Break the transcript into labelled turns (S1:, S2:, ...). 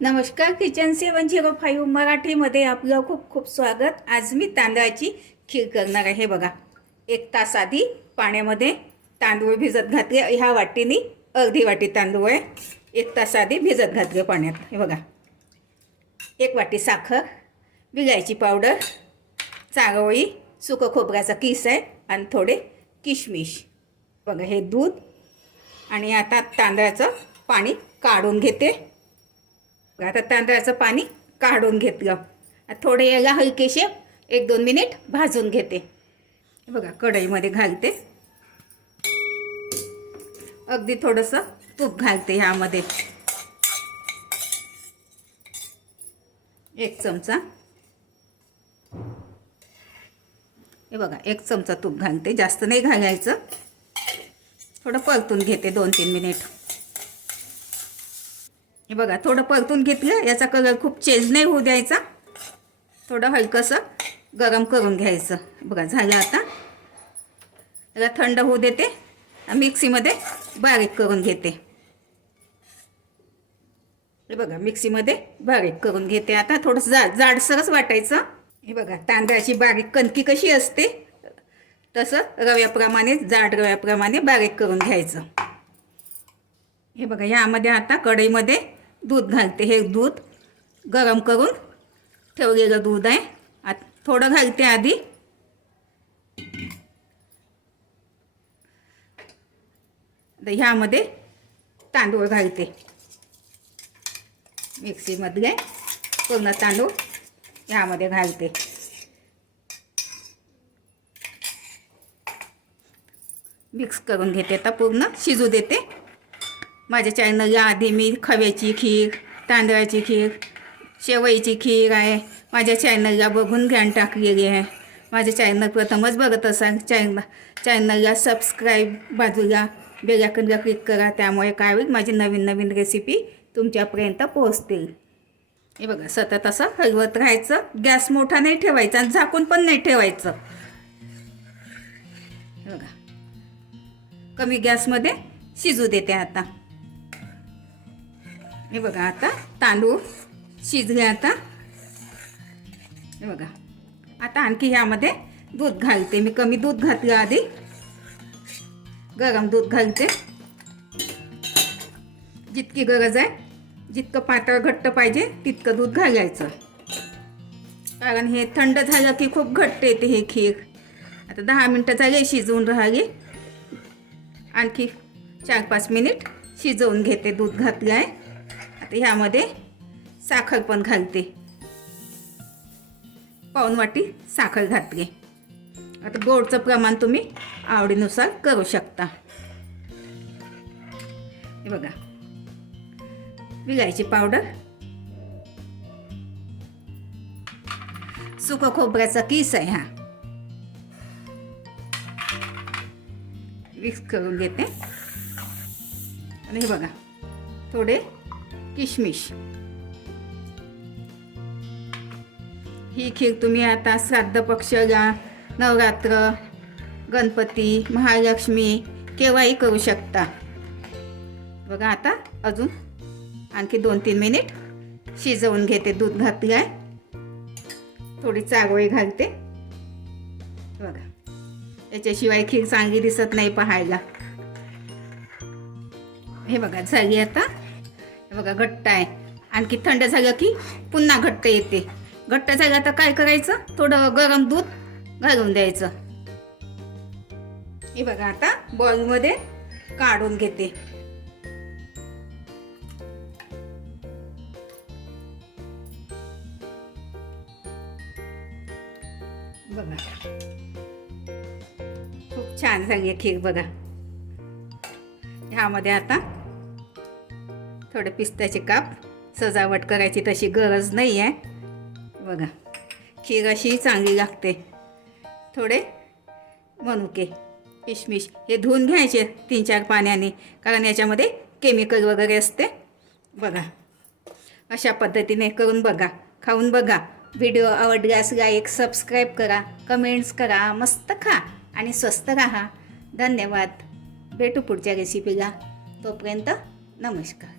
S1: नमस्कार किचन सेवन zero five मराठीमध्ये आपलं खूप खूप स्वागत. आज मी तांदळाची खीर करणार आहे बघा. एक तास आधी पाण्यामध्ये तांदूळ भिजत घातले. ह्या वाटीने अर्धी वाटी तांदूळ आहे. एक तास आधी भिजत घातले पाण्यात. हे बघा. एक वाटी साखर विलायची पावडर चारोळी सुकं खोबऱ्याचा किस आहे आणि थोडे किशमिश. बघा हे दूध आणि आता तांदळाचं पाणी काढून घेते. आता तांदळाचं पाणी काढून घेतलं. थोडे याला शेप एक दोन मिनिट भाजून घेते. बघा कढईमध्ये घालते. अगदी थोडंसं तूप घालते ह्यामध्ये. एक चमचा. हे बघा एक चमचा तूप घालते. जास्त नाही घालायचं. थोडं परतून घेते दोन तीन मिनिट. हे बघा थोडं परतून घेतलं याचा कलर खूप चेंज नाही होऊ द्यायचा. थोडं हलकंसं गरम करून घ्यायचं. बघा झालं आता. याला थंड होऊ देते. मिक्सीमध्ये बारीक करून घेते. हे बघा मिक्सीमध्ये बारीक करून घेते आता. थोडंसं जा जाडसरच वाटायचं. हे बघा तांदळाची बारीक कणकी कशी असते तसं रव्याप्रमाणे जाड रव्याप्रमाणे बारीक करून घ्यायचं. हे बघा ह्यामध्ये आता कढईमध्ये दूध घालते. हे दूध गरम करून ठेवलेलं दूध आहे. आत थोडं घालते आधी. ह्यामध्ये तांदूळ घालते. मिक्सीमधले पूर्ण तांदूळ ह्यामध्ये घालते. मिक्स करून घेते. आता पूर्ण शिजू देते. माझ्या चॅनलला आधी मी खव्याची खीर तांदळाची खीर शेवईची खीर आहे. माझ्या चॅनलला बघून घ्यान टाकलेली आहे. माझ्या चॅनल प्रथमच बघत असाल चॅनल चॅनलला सबस्क्राईब बाजूला बेलाकनला क्लिक करा. त्यामुळे काय होईल माझी नवीन नवीन रेसिपी तुमच्यापर्यंत पोहोचतील. हे बघा सतत असं हलवत राहायचं. गॅस मोठा नाही ठेवायचा आणि झाकून पण नाही ठेवायचं. बघा. कमी गॅसमध्ये शिजू देते आता. हे बघा आता तांदूळ शिजले आता. हे बघा. आता आणखी ह्यामध्ये दूध घालते. मी कमी दूध घातलं आधी. गरम दूध घालते. जितकी गरज आहे जितकं पातळ घट्ट पाहिजे तितकं दूध घालायचं. कारण हे थंड झालं की खूप घट्ट येते हे खीर. आता दहा मिनटं झाले शिजवून राहिली. आणखी चार पाच मिनिट शिजवून घेते दूध घातलं आहे टाकते ह्यामध्ये साखर पण घालते. पाऊन वाटी साखर घातली. आता गोडचं प्रमाण तुम्ही आवडीनुसार करू शकता. हे बघा. विलायची पावडर. सुकं खोबऱ्याचा किस आहे हा. मिक्स करून घेते. आणि हे बघा. थोडे किशमिश. ही खीर तुम्ही आता श्राद्ध पक्षला नवरात्र गणपती महालक्ष्मी केव्हाही करू शकता. बघा आता अजून आणखी दोन तीन मिनिट शिजवून घेते दूध घातलं आहे थोडी चारोळी घालते. बघा. याच्याशिवाय खीर चांगली दिसत नाही पाहायला. हे बघा झाली आता बघा घट्ट आहे. आणखी थंड झालं की पुन्हा घट्ट येते. घट्ट झालं तर काय करायचं? थोडं गरम दूध घालून द्यायचं. हे बघा आता बॉलमध्ये काढून घेते. बघा. खूप छान झाली आहे खीर बघा. ह्यामध्ये आता थोडे पिस्त्याचे काप. सजावट करायची तशी गरज नाही आहे. बघा खीर अशी चांगली लागते. थोडे मनुके किशमिश हे धुवून घ्यायचे तीन चार पाण्याने कारण याच्यामध्ये केमिकल वगैरे असते. बघा अशा पद्धतीने करून बघा खाऊन बघा. व्हिडिओ आवडल्यास लाईक सबस्क्राईब करा कमेंट्स करा मस्त खा आणि स्वस्त राहा. धन्यवाद. भेटू पुढच्या रेसिपीला तोपर्यंत नमस्कार.